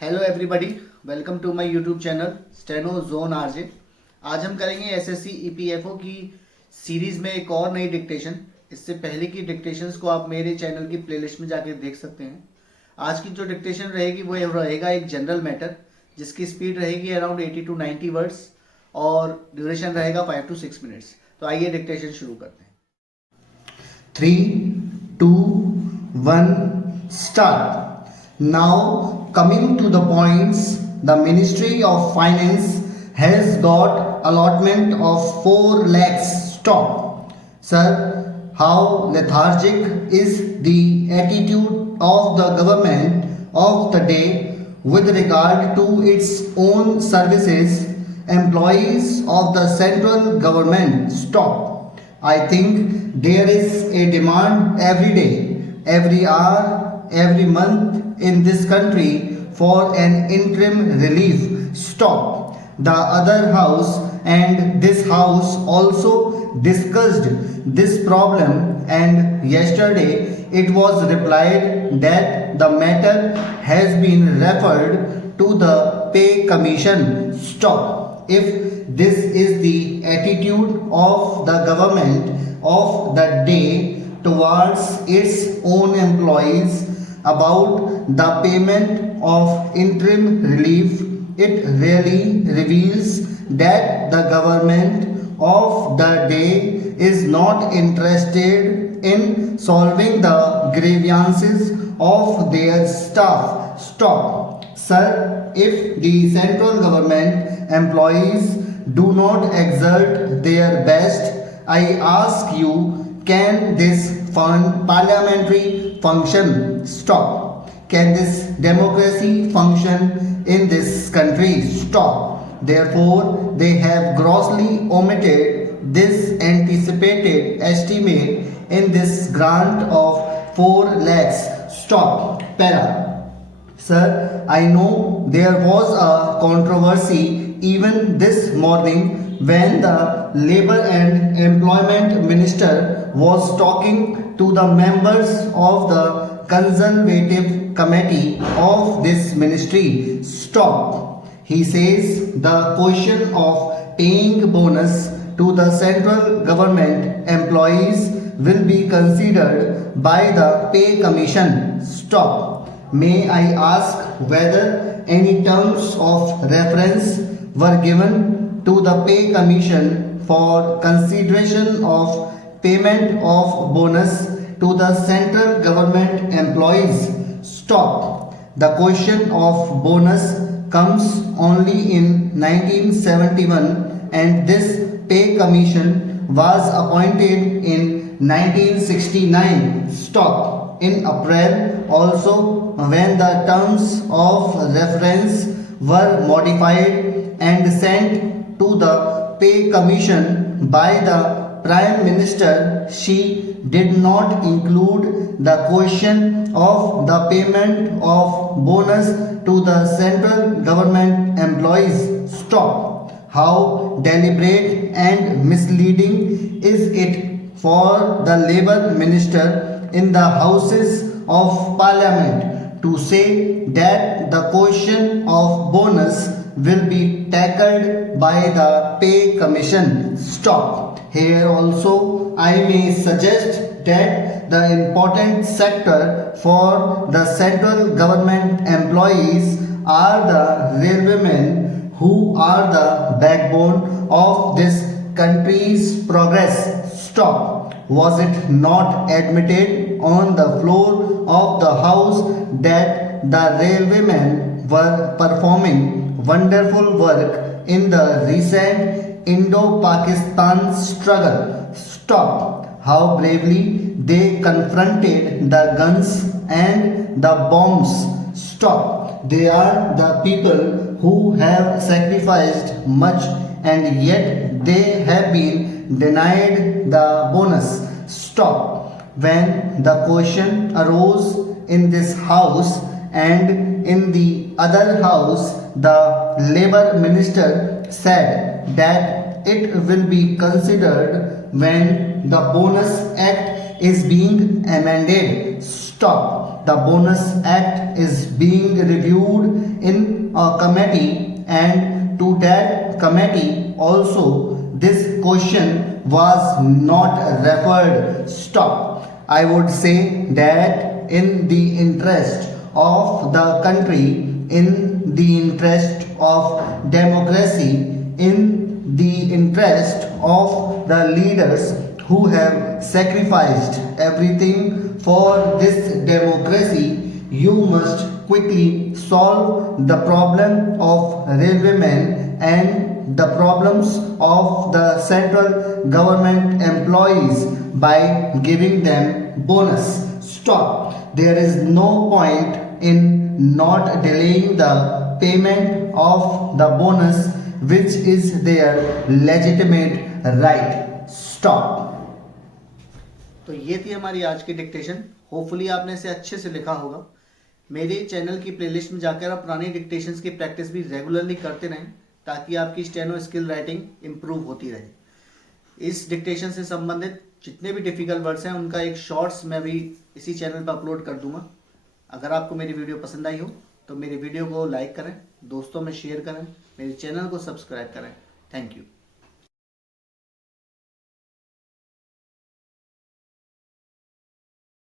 Hello everybody, welcome to my YouTube channel steno zone RJ. आज हम करेंगे SSC EPFO की सीरीज में एक और नई डिक्टेशन। इससे पहले की डिक्टेशंस को आप मेरे चैनल की प्लेलिस्ट में जाके देख सकते हैं। आज की जो डिक्टेशन रहेगी वो रहेगा एक जनरल मैटर, जिसकी स्पीड रहेगी अराउंड 80 टू 90 वर्ड्स और ड्यूरेशन रहेगा 5 टू 6 मिनट्स। तो आइए डिक्टेशन शुरू करते हैं। 3, 2, 1, start. Now, coming to the points, the Ministry of Finance has got allotment of 4 lakhs. Stop. Sir, how lethargic is the attitude of the government of the day with regard to its own services, employees of the central government? Stop. I think there is a demand every day, every hour, every month in this country for an interim relief. Stop. The other house and this house also discussed this problem, and yesterday it was replied that the matter has been referred to the pay commission. Stop. If this is the attitude of the government of the day towards its own employees about the payment of interim relief, it really reveals that the government of the day is not interested in solving the grievances of their staff. Stop. Sir, if the central government employees do not exert their best, I ask you, can this parliamentary function stop? Can this democracy function in this country stop? Therefore, they have grossly omitted this anticipated estimate in this grant of 4 lakhs. Stop. Para. Sir, I know there was a controversy even this morning when the Labour and Employment Minister was talking to the members of the Conservative Committee of this ministry. Stop. He says the question of paying bonus to the central government employees will be considered by the pay commission. Stop. May I ask whether any terms of reference were given to the pay commission for consideration of payment of bonus to the central government employees? Stop. The question of bonus comes only in 1971, and this pay commission was appointed in 1969. Stop. In April also, when the terms of reference were modified and sent to the pay commission by the Prime Minister, she did not include the question of the payment of bonus to the central government employees. Stop. How deliberate and misleading is it for the Labour Minister in the Houses of Parliament to say that the question of bonus will be tackled by the pay commission. Stop. Here also I may suggest that the important sector for the central government employees are the railwaymen, who are the backbone of this country's progress. Stop. Was it not admitted on the floor of the House that the railwaymen were performing wonderful work in the recent Indo-Pakistan struggle? Stop. How bravely they confronted the guns and the bombs. Stop. They are the people who have sacrificed much, and yet they have been denied the bonus. Stop. When the question arose in this house and in the other house, the Labour Minister said that it will be considered when the Bonus Act is being amended. Stop. the bonus act is being reviewed in a committee, and to that committee also this question was not referred. Stop. I would say that in the interest of the country, in the interest of democracy, in the interest of the leaders who have sacrificed everything for this democracy, you must quickly solve the problem of railwaymen and the problems of the central government employees by giving them bonus. Stop. There is no point in not delaying the payment of the bonus, which is their legitimate right. Stop. तो ये थी हमारी आज की dictation. Hopefully आपने इसे अच्छे से लिखा होगा। मेरे चैनल की प्लेलिस्ट में जाकर आप पुरानी डिक्टेशंस की प्रैक्टिस भी रेगुलरली करते रहें, ताकि आपकी स्टेनो स्किल राइटिंग इम्प्रूव होती रहे। इस डिक्टेशन से संबंधित जितने भी डिफिकल्ट वर्ड्स हैं उनका एक शॉर्ट्स मैं भी इसी चैनल पर अपलोड कर दूंगा। अगर आपको मेरी वीडियो पसंद आई हो तो मेरी वीडियो को लाइक करें, दोस्तों में शेयर करें, मेरे चैनल को सब्सक्राइब करें। Thank you.